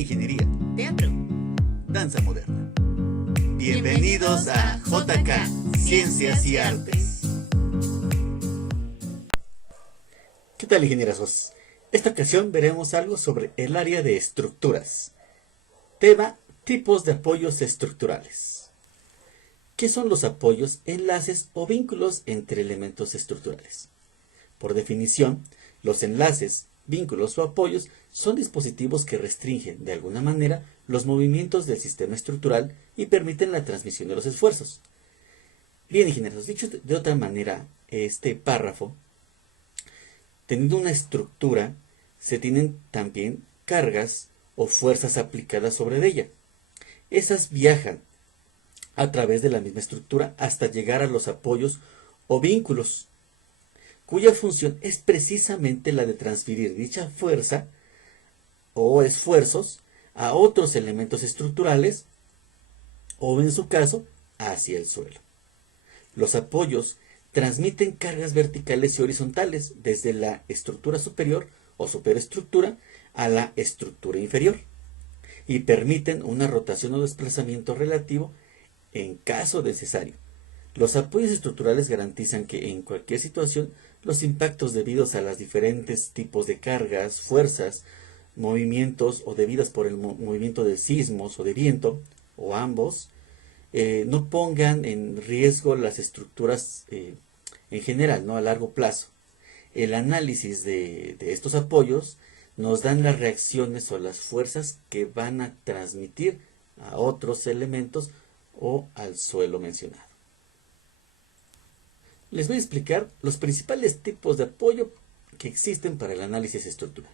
ingeniería, teatro, danza moderna. Bienvenidos a JK, Ciencias y Artes. ¿Qué tal, ingenieros? Esta ocasión veremos algo sobre el área de estructuras. Tema: tipos de apoyos estructurales. ¿Qué son los apoyos, enlaces o vínculos entre elementos estructurales? Por definición, los enlaces, vínculos o apoyos son dispositivos que restringen, de alguna manera, los movimientos del sistema estructural y permiten la transmisión de los esfuerzos. Bien, ingenieros, dicho de otra manera, este párrafo, teniendo una estructura, se tienen también cargas o fuerzas aplicadas sobre ella. Esas viajan a través de la misma estructura hasta llegar a los apoyos o vínculos, cuya función es precisamente la de transferir dicha fuerza o esfuerzos a otros elementos estructurales o, en su caso, hacia el suelo. Los apoyos transmiten cargas verticales y horizontales desde la estructura superior o superestructura a la estructura inferior y permiten una rotación o desplazamiento relativo en caso necesario. Los apoyos estructurales garantizan que en cualquier situación los impactos debidos a los diferentes tipos de cargas, fuerzas, movimientos o debidas por el movimiento de sismos o de viento, o ambos, no pongan en riesgo las estructuras en general, ¿no?, a largo plazo. El análisis de estos apoyos nos dan las reacciones o las fuerzas que van a transmitir a otros elementos o al suelo mencionado. Les voy a explicar los principales tipos de apoyo que existen para el análisis estructural.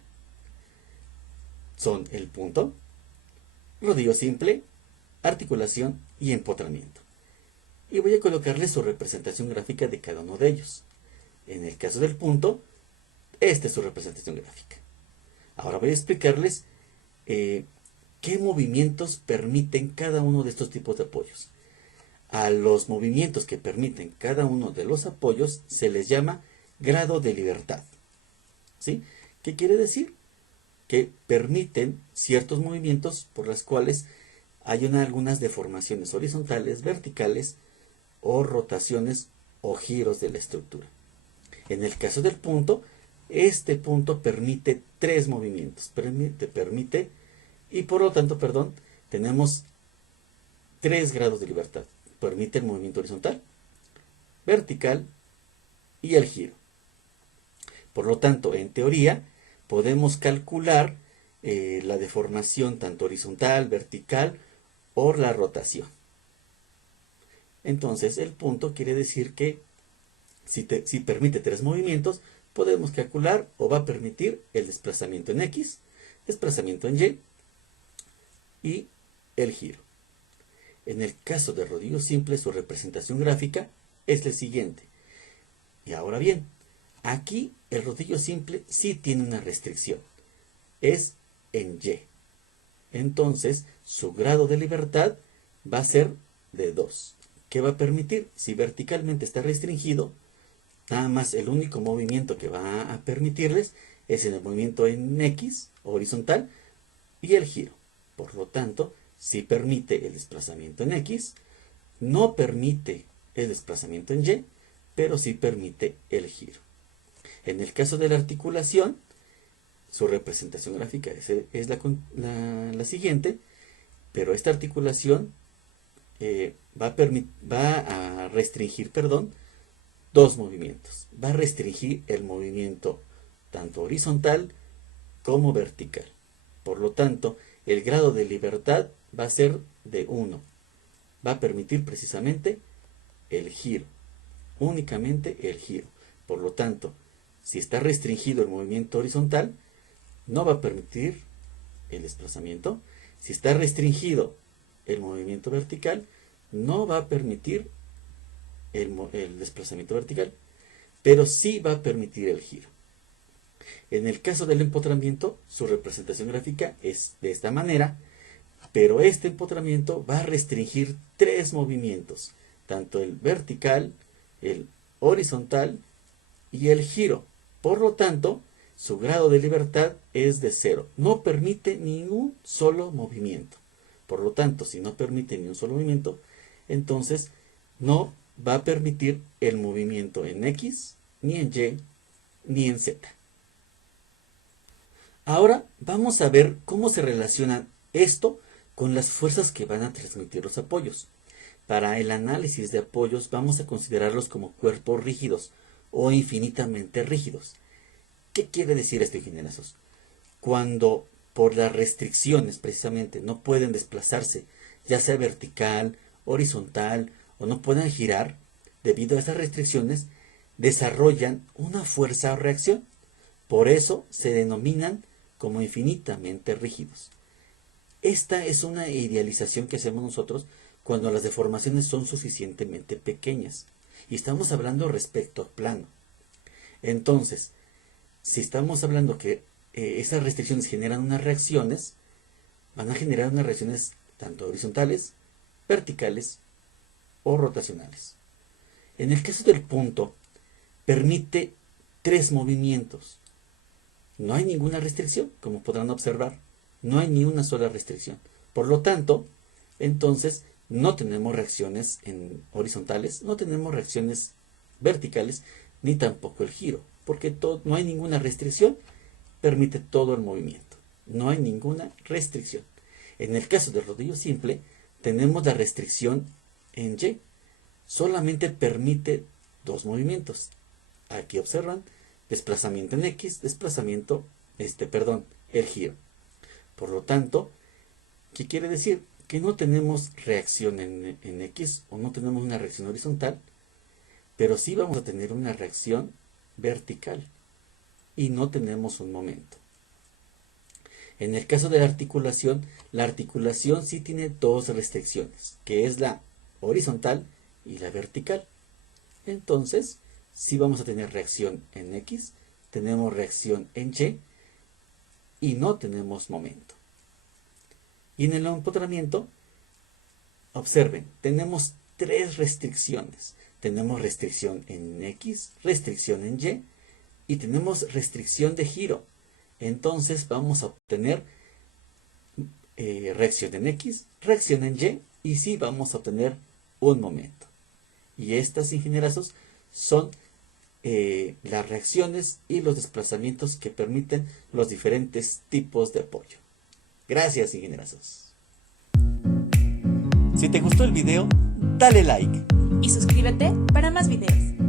Son el punto, rodillo simple, articulación y empotramiento. Y voy a colocarles su representación gráfica de cada uno de ellos. En el caso del punto, esta es su representación gráfica. Ahora voy a explicarles qué movimientos permiten cada uno de estos tipos de apoyos. A los movimientos que permiten cada uno de los apoyos se les llama grado de libertad. ¿Sí? ¿Qué quiere decir? Que permiten ciertos movimientos por los cuales hay algunas deformaciones horizontales, verticales o rotaciones o giros de la estructura. En el caso del punto, este punto permite tres movimientos. Y por lo tanto, tenemos tres grados de libertad. Permite el movimiento horizontal, vertical y el giro. Por lo tanto, en teoría, podemos calcular la deformación tanto horizontal, vertical o la rotación. Entonces, el punto quiere decir que si permite tres movimientos, podemos calcular o va a permitir el desplazamiento en X, desplazamiento en Y y el giro. En el caso de rodillo simple, su representación gráfica es la siguiente. Y ahora bien, aquí el rodillo simple sí tiene una restricción. Es en Y. Entonces, su grado de libertad va a ser de 2. ¿Qué va a permitir? Si verticalmente está restringido, nada más el único movimiento que va a permitirles es en el movimiento en X, horizontal, y el giro. Por lo tanto, si permite el desplazamiento en X, no permite el desplazamiento en Y, pero sí permite el giro. En el caso de la articulación, su representación gráfica es la siguiente, pero esta articulación va a restringir dos movimientos. Va a restringir el movimiento tanto horizontal como vertical. Por lo tanto, el grado de libertad va a ser de 1. Va a permitir precisamente el giro. Únicamente el giro. Por lo tanto, si está restringido el movimiento horizontal, no va a permitir el desplazamiento. Si está restringido el movimiento vertical, no va a permitir el desplazamiento vertical, pero sí va a permitir el giro. En el caso del empotramiento, su representación gráfica es de esta manera, pero este empotramiento va a restringir tres movimientos, tanto el vertical, el horizontal y el giro. Por lo tanto, Su grado de libertad es de 0. No permite ningún solo movimiento. Por lo tanto, si no permite ni un solo movimiento, entonces no va a permitir el movimiento en X, ni en Y, ni en Z. Ahora vamos a ver cómo se relaciona esto con las fuerzas que van a transmitir los apoyos. Para el análisis de apoyos vamos a considerarlos como cuerpos rígidos o infinitamente rígidos. ¿Qué quiere decir esto, ingenierazos? Cuando por las restricciones precisamente no pueden desplazarse, ya sea vertical, horizontal o no puedan girar, debido a estas restricciones, desarrollan una fuerza o reacción. Por eso se denominan como infinitamente rígidos. Esta es una idealización que hacemos nosotros cuando las deformaciones son suficientemente pequeñas. Y estamos hablando respecto a plano. Entonces, si estamos hablando que esas restricciones generan unas reacciones, van a generar unas reacciones tanto horizontales, verticales o rotacionales. En el caso del punto, permite 3 movimientos. No hay ninguna restricción, como podrán observar. No hay ni una sola restricción. Por lo tanto, entonces, no tenemos reacciones horizontales, no tenemos reacciones verticales, ni tampoco el giro, porque no hay ninguna restricción, permite todo el movimiento. No hay ninguna restricción. En el caso del rodillo simple, tenemos la restricción en Y. Solamente permite 2 movimientos. Aquí observan, desplazamiento en X, el giro. Por lo tanto, ¿qué quiere decir? Que no tenemos reacción en X o no tenemos una reacción horizontal, pero sí vamos a tener una reacción vertical y no tenemos un momento. En el caso de la articulación sí tiene 2 restricciones, que es la horizontal y la vertical. Entonces, sí vamos a tener reacción en X, tenemos reacción en Y no tenemos momento. Y en el empotramiento, observen, tenemos 3 restricciones. Tenemos restricción en X, restricción en Y tenemos restricción de giro. Entonces vamos a obtener reacción en X, reacción en Y sí vamos a obtener un momento. Y estas, ingenierazos, son las reacciones y los desplazamientos que permiten los diferentes tipos de apoyo. Gracias, ingenierazos. Si te gustó el video, dale like. Y suscríbete para más videos.